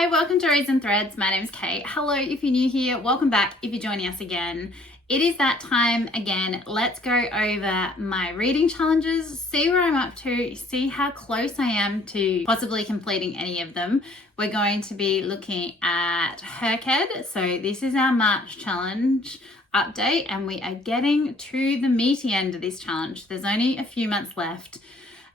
Hi, welcome to Reads and Threads. My name's Kate. Hello if you're new here, welcome back if you're joining us again. It is that time again. Let's go over my reading challenges, see where I'm up to, see how close I am to possibly completing any of them. We're going to be looking at HRCYED. So this is our March challenge update and we are getting to the meaty end of this challenge. There's only a few months left.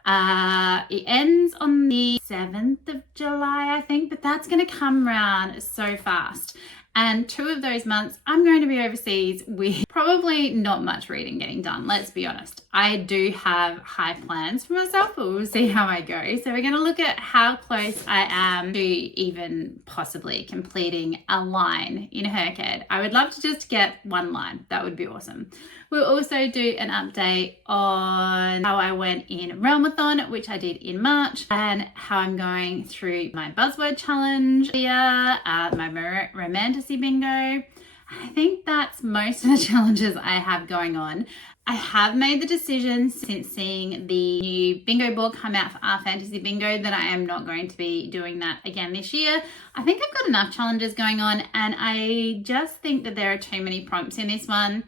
It ends on the 7th of July, I think, but that's going to come around so fast. And 2 of those months, I'm going to be overseas with probably not much reading getting done, let's be honest. I do have high plans for myself, but we'll see how I go. So we're going to look at how close I am to even possibly completing a line in HRCYED. I would love to just get one line. That would be awesome. We'll also do an update on how I went in Realmathon, which I did in March, and how I'm going through my Buzzword challenge here, my Romantasy Bingo. I think that's most of the challenges I have going on. I have made the decision since seeing the new bingo board come out for our fantasy bingo that I am not going to be doing that again this year. I think I've got enough challenges going on and I just think that there are too many prompts in this one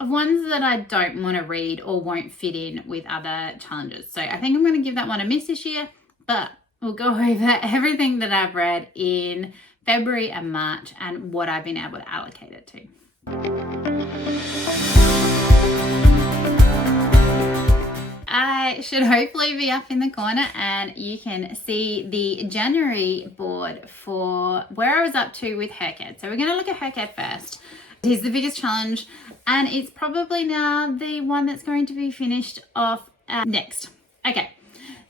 of ones that I don't want to read or won't fit in with other challenges. So I think I'm going to give that one a miss this year, but we'll go over everything that I've read in February and March and what I've been able to allocate it to. I should hopefully be up in the corner and you can see the January board for where I was up to with HRCYED. So we're going to look at HRCYED first. It is the biggest challenge and it's probably now the one that's going to be finished off next. Okay.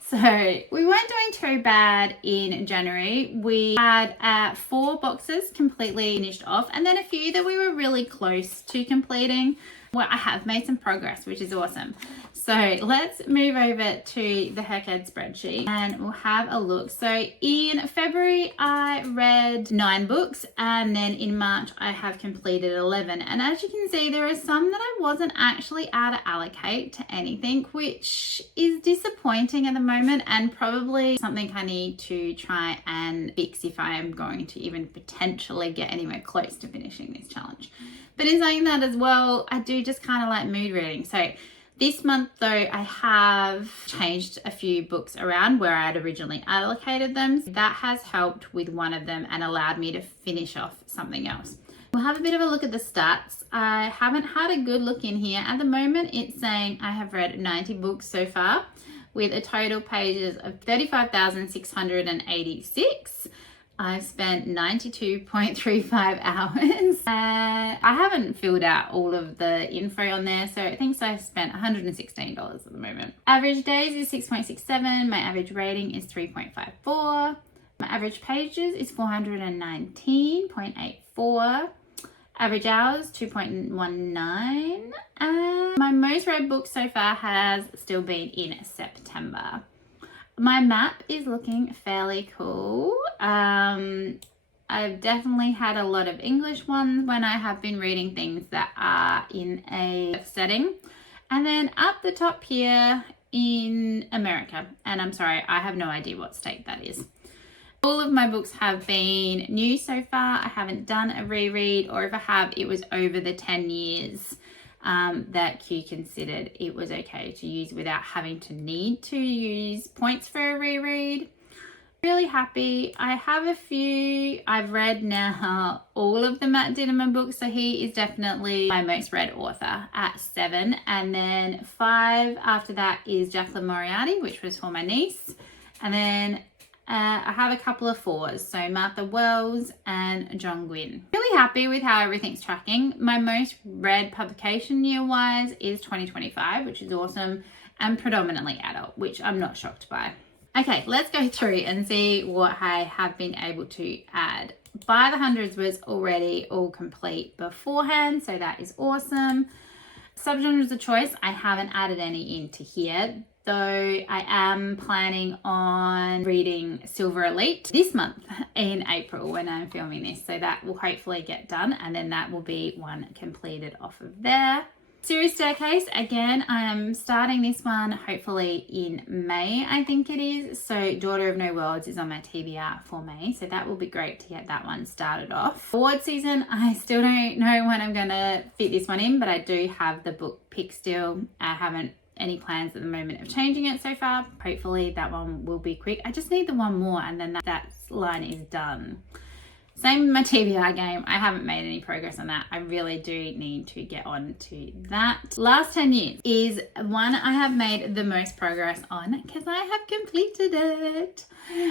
So we weren't doing too bad in January. We had 4 boxes completely finished off and then a few that we were really close to completing. Well, I have made some progress, which is awesome. So let's move over to the HRCYED spreadsheet and we'll have a look. So in February, I read 9 books and then in March, I have completed 11. And as you can see, there are some that I wasn't actually able to allocate to anything, which is disappointing at the moment and probably something I need to try and fix if I am going to even potentially get anywhere close to finishing this challenge. But in saying that as well, I do just kind of like mood reading. So this month though, I have changed a few books around where I had originally allocated them. That has helped with one of them and allowed me to finish off something else. We'll have a bit of a look at the stats. I haven't had a good look in here. At the moment, it's saying I have read 90 books so far with a total pages of 35,686. I've spent 92.35 hours. I haven't filled out all of the info on there, so I think I've spent $116 at the moment. Average days is 6.67. My average rating is 3.54. My average pages is 419.84. Average hours, 2.19. And my most read book so far has still been in September. My map is looking fairly cool. I've definitely had a lot of English ones when I have been reading things that are in a setting. And then up the top here in America, and I'm sorry, I have no idea what state that is. All of my books have been new so far. I haven't done a reread, or if I have, it was over the 10 years. That Q considered it was okay to use without having to need to use points for a reread. Really happy. I have a few I've read now, all of the Matt Dinnerman books, so he is definitely my most read author at 7, and then 5 after that is Jacqueline Moriarty, which was for my niece, and then I have a couple of 4s, so Martha Wells and John Gwynne. Really happy with how everything's tracking. My most read publication year-wise is 2025, which is awesome, and predominantly adult, which I'm not shocked by. Okay, let's go through and see what I have been able to add. By the Hundreds was already all complete beforehand, so that is awesome. Subgenres of choice, I haven't added any into here, though I am planning on reading Silver Elite this month in April when I'm filming this. So that will hopefully get done and then that will be one completed off of there. Series Staircase, again, I'm starting this one hopefully in May, I think it is. So Daughter of No Worlds is on my TBR for May, so that will be great to get that one started off. Award season, I still don't know when I'm going to fit this one in, but I do have the book pick still. I haven't any plans at the moment of changing it so far. Hopefully that one will be quick. I just need the one more and then that line is done. Same with my TBR game. I haven't made any progress on that. I really do need to get on to that. Last 10 years is one I have made the most progress on because I have completed it.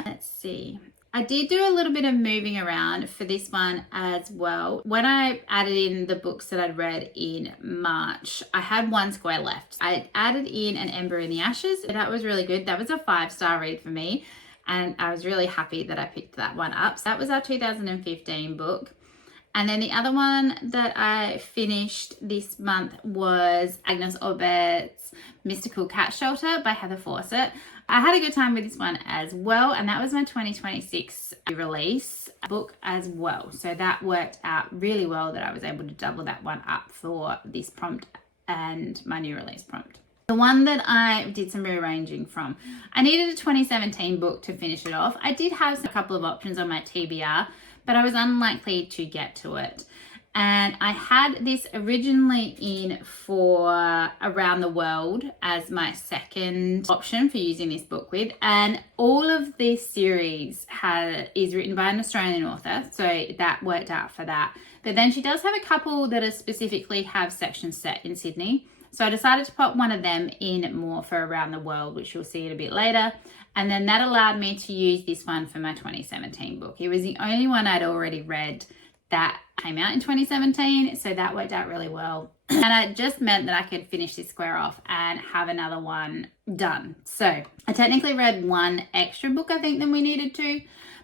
Let's see. I did do a little bit of moving around for this one as well. When I added in the books that I'd read in March, I had one square left. I added in An Ember in the Ashes. That was really good. That was a 5-star read for me. And I was really happy that I picked that one up. So that was our 2015 book. And then the other one that I finished this month was Agnes Obet's Mystical Cat Shelter by Heather Fawcett. I had a good time with this one as well. And that was my 2026 release book as well. So that worked out really well that I was able to double that one up for this prompt and my new release prompt. The one that I did some rearranging from, I needed a 2017 book to finish it off. I did have a couple of options on my TBR, but I was unlikely to get to it. And I had this originally in for Around the World as my second option for using this book with. And all of this series is written by an Australian author, so that worked out for that. But then she does have a couple that are specifically have sections set in Sydney. So I decided to pop one of them in more for Around the World, which you'll see it a bit later. And then that allowed me to use this one for my 2017 book. It was the only one I'd already read that came out in 2017. So that worked out really well. And it just meant that I could finish this square off and have another one done. So I technically read one extra book, I think, than we needed to,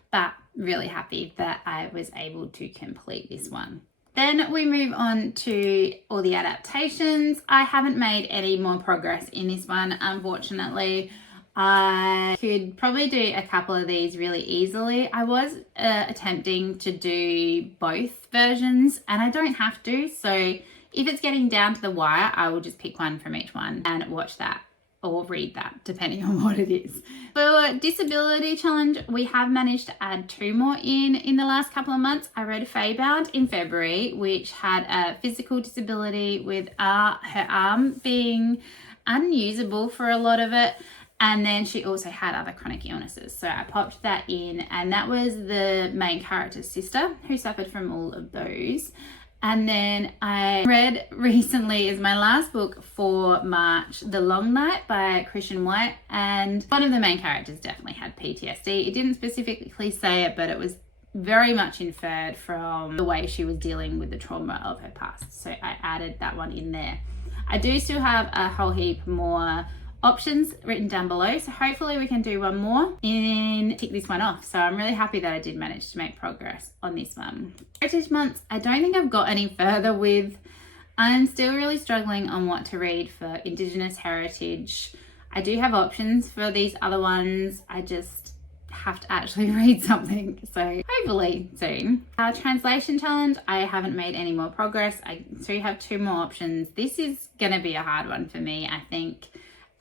but really happy that I was able to complete this one. Then we move on to all the adaptations. I haven't made any more progress in this one, unfortunately. I could probably do a couple of these really easily. I was attempting to do both versions and I don't have to. So if it's getting down to the wire, I will just pick one from each one and watch that or read that, depending on what it is. For Disability Challenge, we have managed to add 2 more in the last couple of months. I read Feybound in February, which had a physical disability with her arm being unusable for a lot of it. And then she also had other chronic illnesses. So I popped that in, and that was the main character's sister who suffered from all of those. And then I read recently, as my last book for March, The Long Night by Christian White. And one of the main characters definitely had PTSD. It didn't specifically say it, but it was very much inferred from the way she was dealing with the trauma of her past. So I added that one in there. I do still have a whole heap more options written down below, so hopefully we can do one more and tick this one off. So I'm really happy that I did manage to make progress on this one. Heritage months, I don't think I've got any further with. I'm still really struggling on what to read for Indigenous heritage. I do have options for these other ones, I just have to actually read something, so hopefully soon. Our translation challenge, I haven't made any more progress. I do have 2 more options. This is gonna be a hard one for me, I think.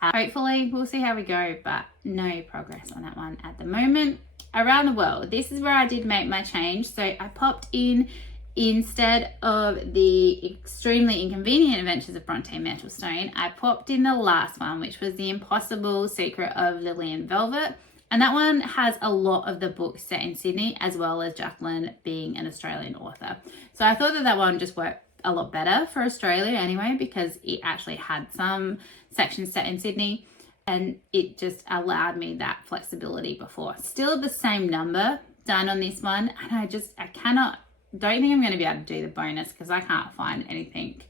Hopefully we'll see how we go, but no progress on that one at the moment. Around the World, this is where I did make my change. So I popped in, instead of the extremely inconvenient adventures of Bronte Metalstone, I popped in the last one, which was The Impossible Secret of Lillian Velvet. And that one has a lot of the books set in Sydney, as well as Jacqueline being an Australian author. So I thought that one just worked a lot better for Australia anyway, because it actually had some sections set in Sydney and it just allowed me that flexibility before. Still the same number done on this one, and don't think I'm going to be able to do the bonus because I can't find anything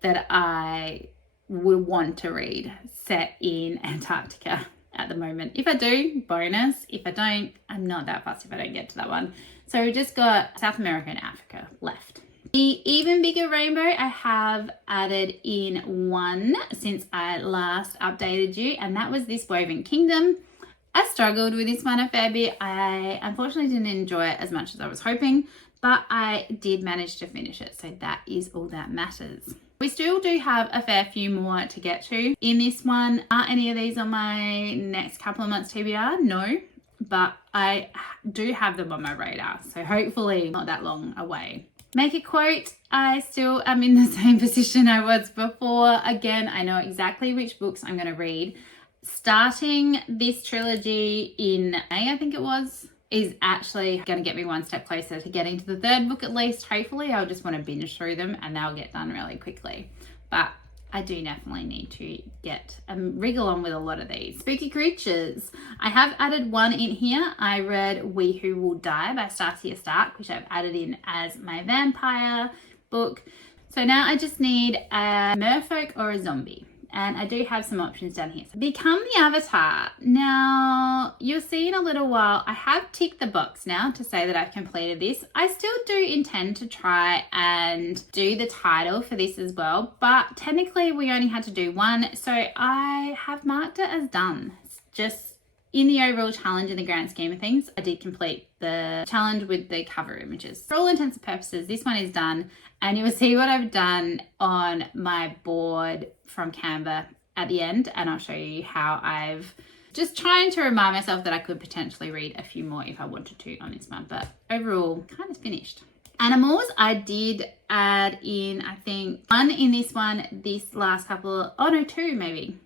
that I would want to read set in Antarctica at the moment. If I do, bonus. If I don't, I'm not that fussed if I don't get to that one. So we just got South America and Africa left. The Even Bigger Rainbow, I have added in 1 since I last updated you, and that was This Woven Kingdom. I struggled with this one a fair bit. I unfortunately didn't enjoy it as much as I was hoping, but I did manage to finish it, so that is all that matters. We still do have a fair few more to get to in this one. Are any of these on my next couple of months TBR? No, but I do have them on my radar, so hopefully not that long away. Make a quote. I still am in the same position I was before. Again, I know exactly which books I'm going to read. Starting this trilogy in May, I think it was, is actually going to get me one step closer to getting to the third book at least. Hopefully, I'll just want to binge through them and they'll get done really quickly. But I do definitely need to get wriggle on with a lot of these. Spooky creatures. I have added one in here. I read We Who Will Die by Stacia Stark, which I've added in as my vampire book. So now I just need a merfolk or a zombie. And I do have some options down here. So become the avatar. Now, you'll see in a little while, I have ticked the box now to say that I've completed this. I still do intend to try and do the title for this as well, but technically we only had to do one. So I have marked it as done. Just in the overall challenge in the grand scheme of things, I did complete the challenge with the cover images. For all intents and purposes, this one is done. And you will see what I've done on my board from Canva at the end. And I'll show you how I've just trying to remind myself that I could potentially read a few more if I wanted to on this one. But overall, kind of finished. Animals, I did add in, I think, one in this one, this last couple, oh no, two maybe.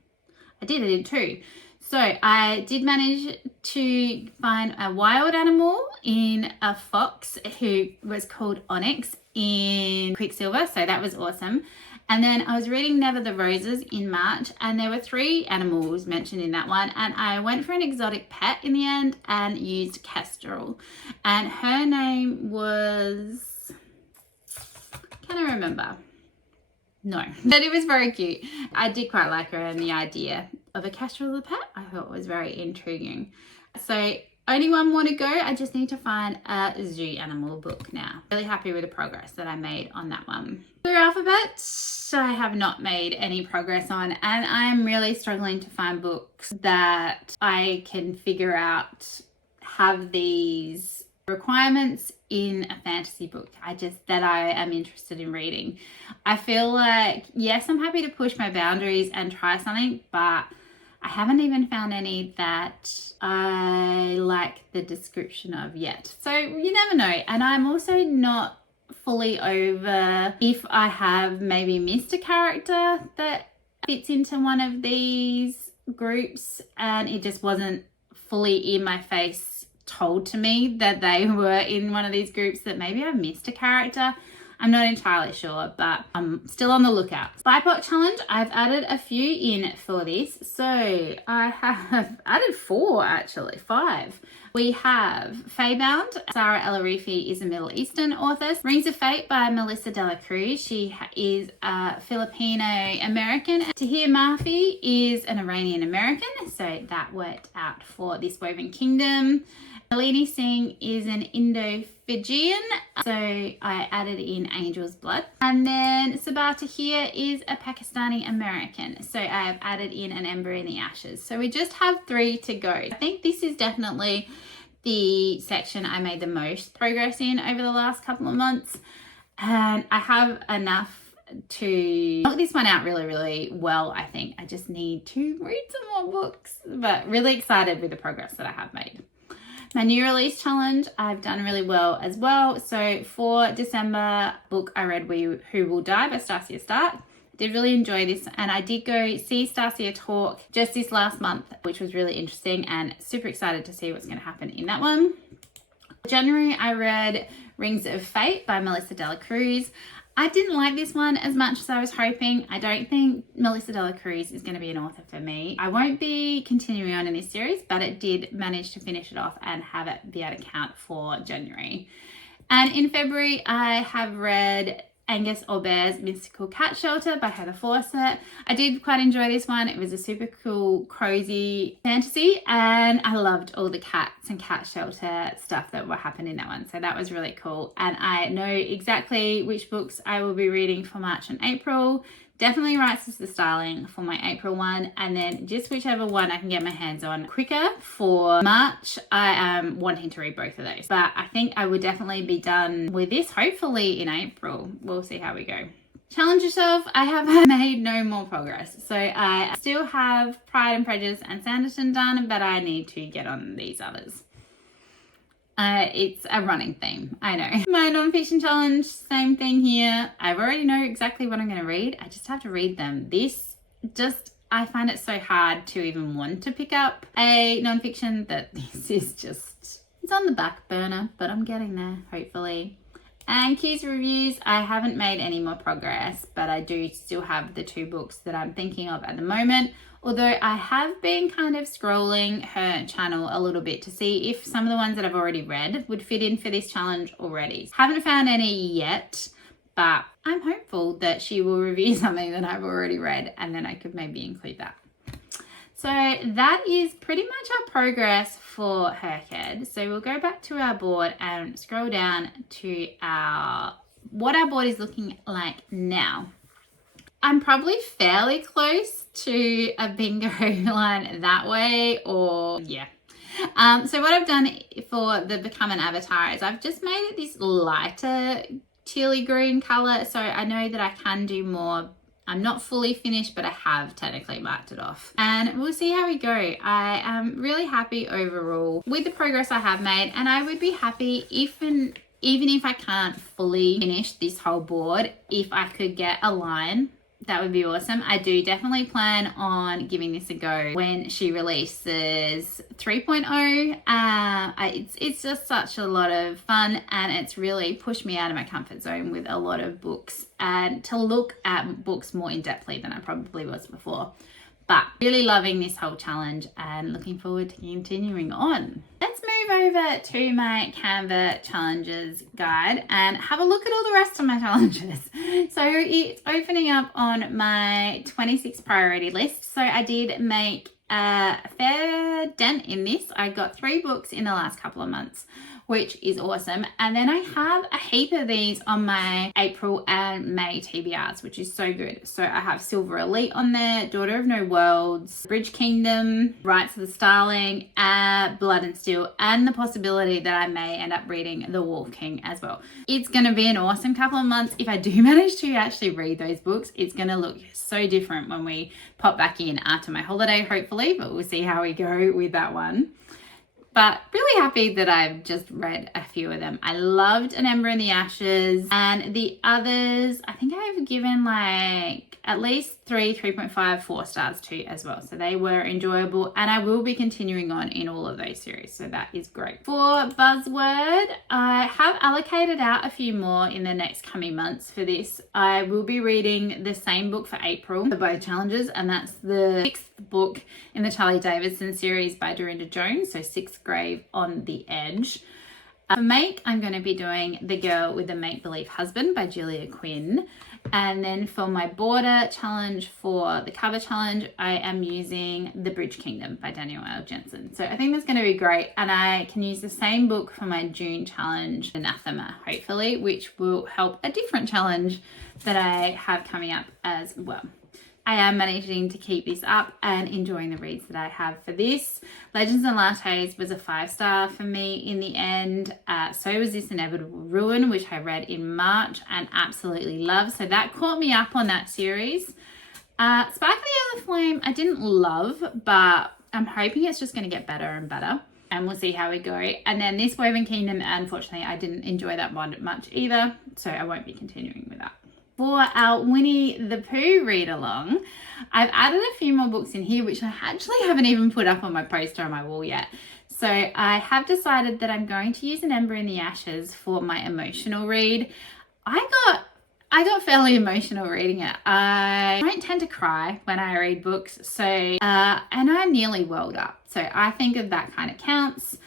I did two. So I did manage to find a wild animal in a fox who was called Onyx in Quicksilver. So that was awesome. And then I was reading Never the Roses in March, and there were 3 animals mentioned in that one. And I went for an exotic pet in the end and used Kestrel. And her name was, can I remember? No, but it was very cute. I did quite like her, and the idea of a Kestrel as a pet I thought was very intriguing. So only one more to go. I just need to find a zoo animal book now. Really happy with the progress that I made on that one. Blue Alphabet, I have not made any progress on, and I'm really struggling to find books that I can figure out have these requirements in a fantasy book that I am interested in reading. I feel like, yes, I'm happy to push my boundaries and try something, but I haven't even found any that I like the description of yet. So you never know. And I'm also not fully over if I have maybe missed a character that fits into one of these groups and it just wasn't fully in my face told to me that they were in one of these groups, that maybe I've missed a character. I'm not entirely sure, but I'm still on the lookout. BIPOC challenge, I've added a few in for this. So I have added 5. We have Feybound. Sarah El-Arifi is a Middle Eastern author. Rings of Fate by Melissa de la Cruz. She is a Filipino-American. Tahir Mafi is an Iranian-American. So that worked out for This Woven Kingdom. Nalini Singh is an Indo-Fijian, so I added in Angel's Blood. And then Sabah Tahir is a Pakistani-American, so I have added in An Ember in the Ashes. So we just have 3 to go. I think this is definitely the section I made the most progress in over the last couple of months. And I have enough to knock this one out really, really well, I think. I just need to read some more books, but really excited with the progress that I have made. My new release challenge, I've done really well as well. So for December book, I read We Who Will Die by Stacia Stark. Did really enjoy this, and I did go see Stacia talk just this last month, which was really interesting and super excited to see what's going to happen in that one. January, I read Rings of Fate by Melissa de la Cruz. I didn't like this one as much as I was hoping. I don't think Melissa de la Cruz is going to be an author for me. I won't be continuing on in this series, but it did manage to finish it off and have it be able to count for January. And in February, I have read Angus Aubert's Mystical Cat Shelter by Heather Fawcett. I did quite enjoy this one. It was a super cool, cozy fantasy, and I loved all the cats and cat shelter stuff that were happening in that one. So that was really cool. And I know exactly which books I will be reading for March and April. Definitely Rights to the Styling for my April one, and then just whichever one I can get my hands on quicker for March. I am wanting to read both of those, but I think I will definitely be done with this hopefully in April. We'll see how we go. Challenge yourself. I have made no more progress. So I still have Pride and Prejudice and Sanditon done, but I need to get on these others. It's a running theme, I know. My non-fiction challenge, same thing here. I already know exactly what I'm going to read. I just have to read them. I find it so hard to even want to pick up a non-fiction that this is just, it's on the back burner, but I'm getting there, hopefully. And Q's reviews, I haven't made any more progress, but I do still have the 2 books that I'm thinking of at the moment. Although I have been kind of scrolling her channel a little bit to see if some of the ones that I've already read would fit in for this challenge already. Haven't found any yet, but I'm hopeful that she will review something that I've already read and then I could maybe include that. So that is pretty much our progress for HRCYED. So we'll go back to our board and scroll down to what our board is looking like now. I'm probably fairly close to a bingo line that way, or yeah. So what I've done for the Become an Avatar is I've just made it this lighter tealy green color. So I know that I can do more. I'm not fully finished, but I have technically marked it off. And we'll see how we go. I am really happy overall with the progress I have made, and I would be happy even if I can't fully finish this whole board, if I could get a line. That would be awesome. I do definitely plan on giving this a go when she releases 3.0. It's just such a lot of fun, and it's really pushed me out of my comfort zone with a lot of books and to look at books more in depthly than I probably was before. But really loving this whole challenge and looking forward to continuing on. Let's move over to my Canva challenges guide and have a look at all the rest of my challenges. So it's opening up on my 26 priority list. So I did make a fair dent in this. I got 3 books in the last couple of months, which is awesome. And then I have a heap of these on my April and May TBRs, which is so good. So I have Silver Elite on there, Daughter of No Worlds, Bridge Kingdom, Rights of the Starling, Blood and Steel, and the possibility that I may end up reading The Wolf King as well. It's going to be an awesome couple of months. If I do manage to actually read those books, it's going to look so different when we pop back in after my holiday, hopefully, but we'll see how we go with that one. But really happy that I've just read a few of them. I loved An Ember in the Ashes, and the others, I think I've given like at least 3.5, 4 stars to as well. So they were enjoyable, and I will be continuing on in all of those series. So that is great. For Buzzword, I have allocated out a few more in the next coming months for this. I will be reading the same book for April for both challenges, and that's the 6th book in the Charlie Davidson series by Dorinda Jones. So 6th Grave on the Edge. For Make, I'm going to be doing The Girl with the Make-Believe Husband by Julia Quinn. And then for my border challenge, for the cover challenge, I am using The Bridge Kingdom by Danielle L. Jensen. So I think that's going to be great. And I can use the same book for my June challenge, Anathema, hopefully, which will help a different challenge that I have coming up as well. I am managing to keep this up and enjoying the reads that I have for this. Legends and Lattes was a 5-star for me in the end. So was This Inevitable Ruin, which I read in March and absolutely loved. So that caught me up on that series. Spark of the Other Flame, I didn't love, but I'm hoping it's just going to get better and better. And we'll see how we go. And then this Woven Kingdom, unfortunately, I didn't enjoy that one much either. So I won't be continuing with that. For our Winnie the Pooh read along, I've added a few more books in here, which I actually haven't even put up on my poster on my wall yet. So I have decided that I'm going to use An Ember in the Ashes for my emotional read. I got fairly emotional reading it. I don't tend to cry when I read books, so and I nearly welled up. So I think that kind of counts.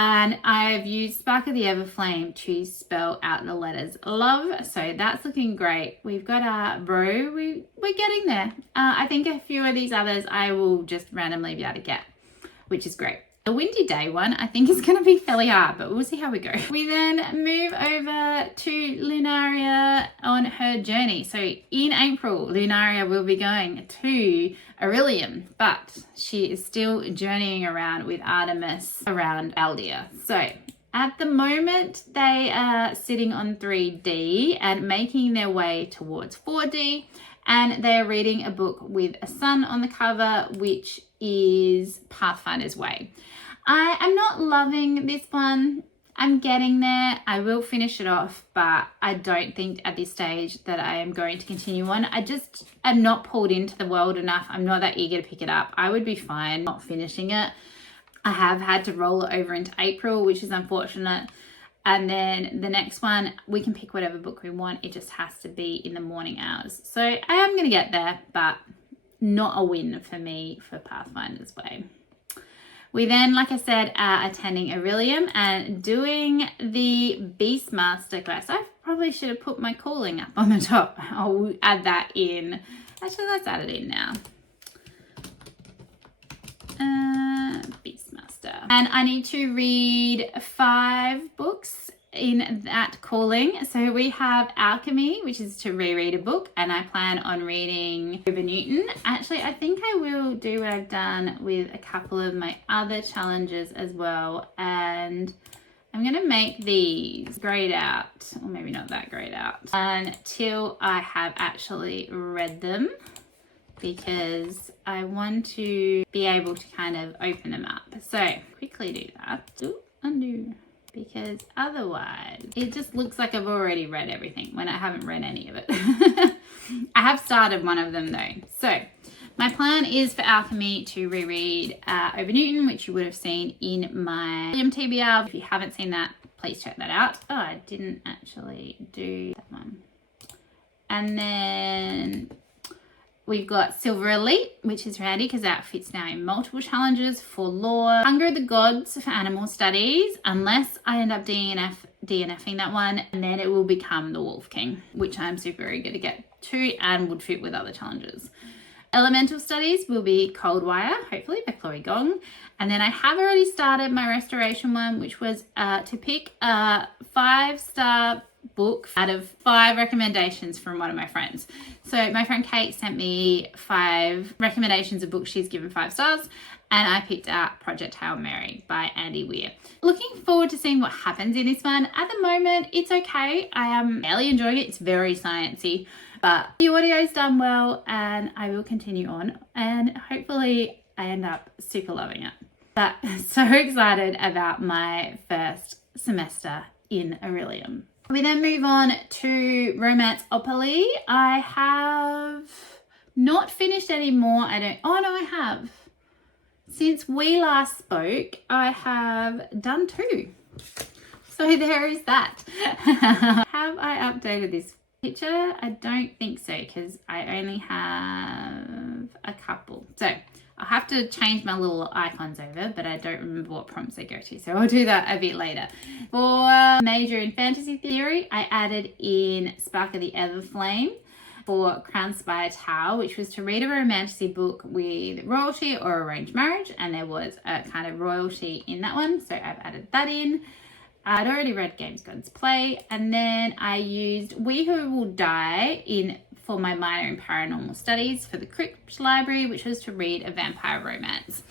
And I've used Spark of the Everflame to spell out the letters love. So that's looking great. We've got our Bro. We're getting there. I think a few of these others I will just randomly be able to get, which is great. The Windy Day one I think is going to be fairly hard, but we'll see how we go. We then move over to Lunaria on her journey. So in April, Lunaria will be going to Orilium, but she is still journeying around with Artemis around Aeldia. So At the moment, they are sitting on 3D and making their way towards 4D, and they're reading a book with a sun on the cover, which is Pathfinder's Way. I am not loving this one. I'm getting there. I will finish it off, but I don't think at this stage that I am going to continue on. I just am not pulled into the world enough. I'm not that eager to pick it up. I would be fine not finishing it. I have had to roll it over into April, which is unfortunate. And then the next one, we can pick whatever book we want. It just has to be in the morning hours. So I am going to get there, but not a win for me for Pathfinder's Way. We then, like I said, are attending Orilium and doing the Beastmaster class. I probably should have put my calling up on the top. I'll add that in. Actually, let's add it in now. Beastmaster. And I need to read 5 books in that calling. So we have Alchemy, which is to reread a book, and I plan on reading Over Newton. Actually, I think I will do what I've done with a couple of my other challenges as well, and I'm going to make these grayed out, or maybe not that grayed out, until I have actually read them, because I want to be able to kind of open them up. So quickly do that. Ooh, undo. Because otherwise it just looks like I've already read everything when I haven't read any of it. I have started one of them though. So my plan is for Alchemy to reread Over Newton, which you would have seen in my TBR. If you haven't seen that, please check that out. Oh, I didn't actually do that one. And then we've got Silver Elite, which is handy because that fits now in multiple challenges for lore. Hunger of the Gods for animal studies, unless I end up DNFing that one, and then it will become the Wolf King, which I'm super eager to get to and would fit with other challenges. Elemental studies will be Cold Wire, hopefully by Chloe Gong. And then I have already started my restoration one, which was to pick a 5-star book out of 5 recommendations from one of my friends. So my friend Kate sent me 5 recommendations of books she's given 5 stars, and I picked out Project Hail Mary by Andy Weir. Looking forward to seeing what happens in this one. At the moment, it's okay. I am really enjoying it. It's very sciencey, but the audio's done well, and I will continue on, and hopefully I end up super loving it. But so excited about my first semester in Orilium. We then move on to Romanceopoly. I have not finished any more. I have. Since we last spoke, I have done 2. So there is that. Have I updated this picture? I don't think so, because I only have a couple. So I'll have to change my little icons over, but I don't remember what prompts they go to, so I'll do that a bit later. For Major in Fantasy Theory, I added in Spark of the Everflame for Crown Spire Tower, which was to read a romantasy book with royalty or arranged marriage, and there was a kind of royalty in that one, so I've added that in. I'd already read Games Gods Play, and then I used We Who Will Die for my minor in paranormal studies for the Crypt Library, which was to read a vampire romance.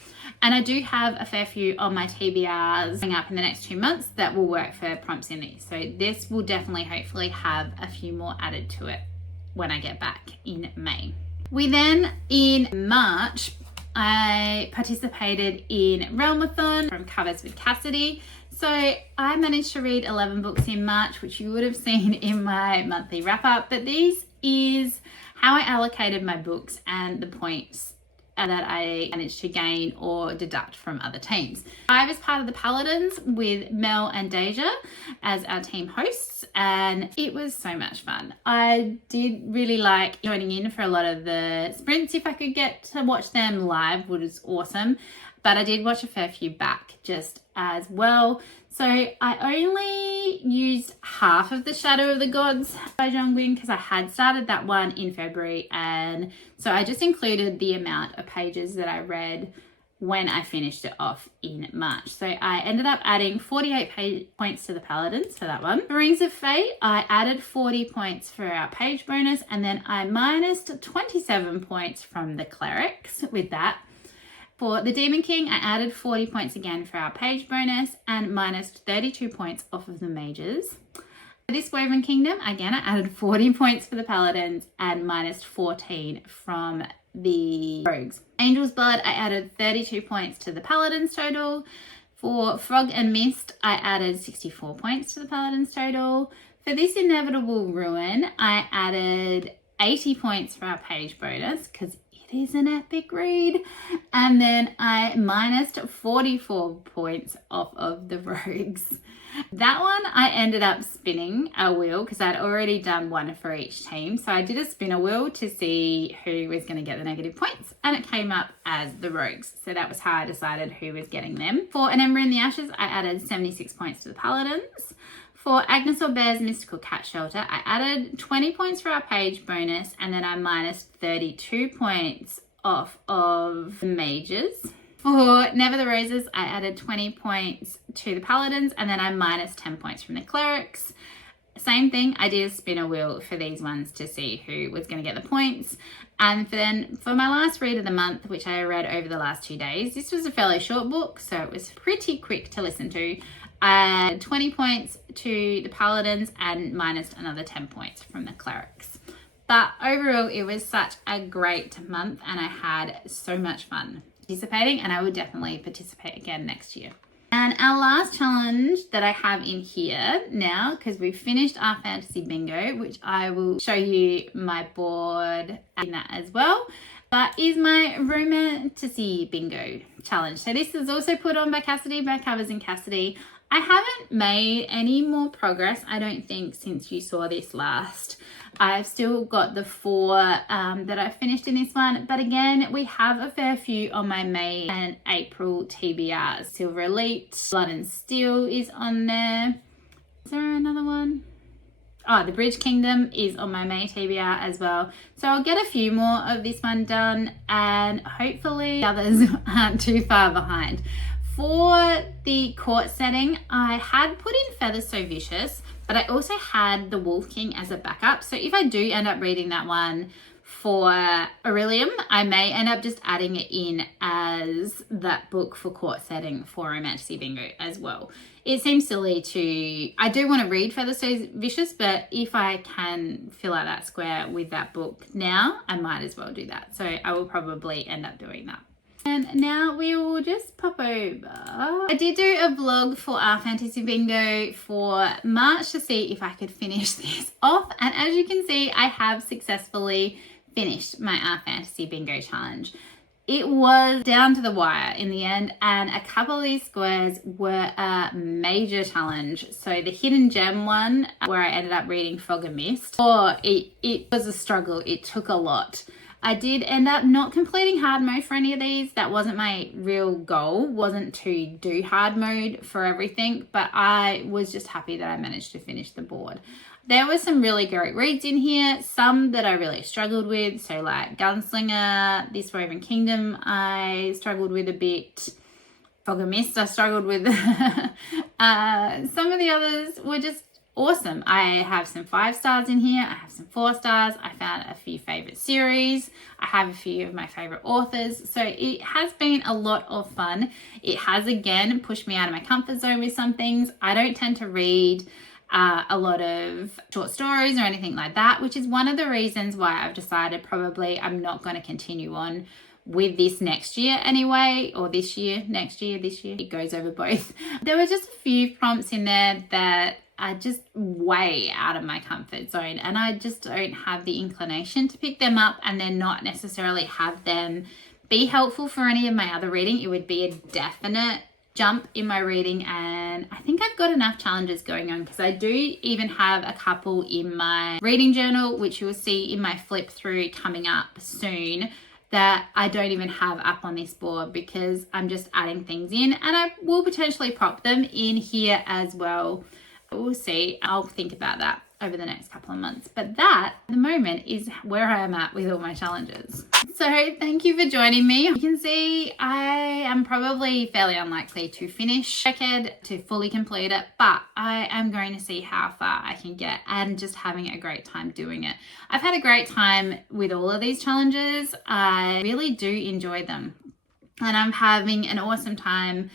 And I do have a fair few on my TBRs coming up in the next 2 months that will work for prompts in these. So this will definitely, hopefully, have a few more added to it when I get back in May. We then, in March, I participated in Realmathon from Covers with Cassidy. So I managed to read 11 books in March, which you would have seen in my monthly wrap up, but these is how I allocated my books and the points that I managed to gain or deduct from other teams. I was part of the Paladins with Mel and Daijah as our team hosts, and it was so much fun. I did really like joining in for a lot of the sprints. If I could get to watch them live, was awesome, but I did watch a fair few back just as well. So I only used half of the Shadow of the Gods by John Gwynne because I had started that one in February, and so I just included the amount of pages that I read when I finished it off in March. So I ended up adding 48 points to the Paladins for that one. For Rings of Fate, I added 40 points for our page bonus, and then I minused 27 points from the Clerics with that. For the Demon King, I added 40 points again for our page bonus and minus 32 points off of the mages. For this Woven Kingdom, again, I added 40 points for the paladins and minus 14 from the rogues. Angel's Blood, I added 32 points to the paladins total. For Frog and Mist, I added 64 points to the paladins total. For this Inevitable Ruin, I added 80 points for our page bonus because it is an epic read. And then I minused 44 points off of the rogues. That one I ended up spinning a wheel because I'd already done one for each team. So I did a spinner wheel to see who was going to get the negative points, and it came up as the rogues. So that was how I decided who was getting them. For An Ember in the Ashes, I added 76 points to the paladins. For Agnes or Bear's Mystical Cat Shelter, I added 20 points for our page bonus, and then I minus 32 points off of the mages. For Never the Roses, I added 20 points to the paladins, and then I minus 10 points from the clerics. Same thing, I did a spinner wheel for these ones to see who was going to get the points. And then for my last read of the month, which I read over the last 2 days, this was a fairly short book, so it was pretty quick to listen to. I added 20 points to the paladins and minus another 10 points from the clerics. But overall, it was such a great month and I had so much fun participating, and I will definitely participate again next year. And our last challenge that I have in here now, because we've finished our fantasy bingo, which I will show you my board in that as well, but is my Romantasy Bingo challenge. So this is also put on by Cassidy, by Covers and Cassidy. I haven't made any more progress, I don't think, since you saw this last. I've still got the 4 that I finished in this one, but again, we have a fair few on my May and April TBRs. Silver Elite, Blood and Steel is on there. Is there another one? Oh, the Bridge Kingdom is on my May TBR as well. So I'll get a few more of this one done, and hopefully the others aren't too far behind. For the court setting, I had put in Feathers So Vicious, but I also had the Wolf King as a backup. So if I do end up reading that one for Orilium, I may end up just adding it in as that book for court setting for Romantasy Bingo as well. It seems silly to, I do want to read Feathers So Vicious, but if I can fill out that square with that book now, I might as well do that. So I will probably end up doing that. And now we will just pop over. I did do a vlog for our Fantasy Bingo for March to see if I could finish this off. And as you can see, I have successfully finished my Our Fantasy Bingo challenge. It was down to the wire in the end, and a couple of these squares were a major challenge. So the Hidden Gem one, where I ended up reading Frog and Mist, it was a struggle. It took a lot. I did end up not completing hard mode for any of these. That wasn't my real goal, wasn't to do hard mode for everything, but I was just happy that I managed to finish the board. There were some really great reads in here, some that I really struggled with. So like Gunslinger, This Woven Kingdom, I struggled with a bit. Fog and Mist, I struggled with. Some of the others were just awesome. I have some 5 stars in here. I have some 4 stars. I found a few favorite series. I have a few of my favorite authors. So it has been a lot of fun. It has again pushed me out of my comfort zone with some things. I don't tend to read a lot of short stories or anything like that, which is one of the reasons why I've decided probably I'm not going to continue on with this next year anyway, or this year, next year, this year. It goes over both. There were just a few prompts in there that are just way out of my comfort zone, and I just don't have the inclination to pick them up and then not necessarily have them be helpful for any of my other reading. It would be a definite jump in my reading, and I think I've got enough challenges going on because I do even have a couple in my reading journal, which you will see in my flip through coming up soon, that I don't even have up on this board because I'm just adding things in, and I will potentially pop them in here as well. We'll see. I'll think about that over the next couple of months. But that, at the moment, is where I am at with all my challenges. So thank you for joining me. You can see I am probably fairly unlikely to finish HRCYED, to fully complete it, but I am going to see how far I can get and just having a great time doing it. I've had a great time with all of these challenges. I really do enjoy them. and I'm having an awesome time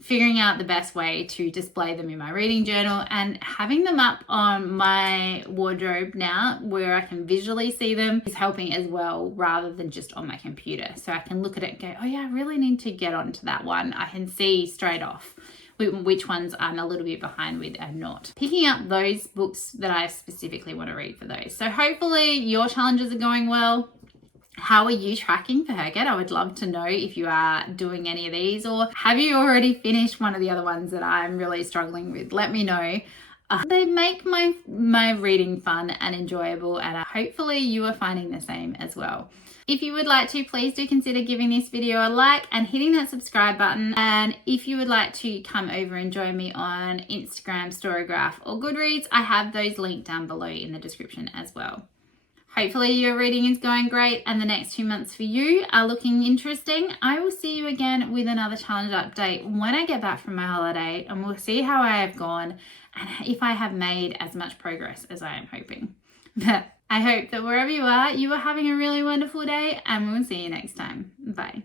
figuring out the best way to display them in my reading journal, and having them up on my wardrobe now where I can visually see them is helping as well, rather than just on my computer. So I can look at it and go, oh yeah, I really need to get onto that one. I can see straight off which ones I'm a little bit behind with and not. Picking up those books that I specifically want to read for those. So hopefully your challenges are going well. How are you tracking for HRCYED? I would love to know if you are doing any of these, or have you already finished one of the other ones that I'm really struggling with? Let me know. They make my reading fun and enjoyable, and hopefully you are finding the same as well. If you would like to, please do consider giving this video a like and hitting that subscribe button. And if you would like to come over and join me on Instagram, Storygraph or Goodreads, I have those linked down below in the description as well. Hopefully your reading is going great and the next 2 months for you are looking interesting. I will see you again with another challenge update when I get back from my holiday, and we'll see how I have gone and if I have made as much progress as I am hoping. But I hope that wherever you are having a really wonderful day, and we'll see you next time. Bye.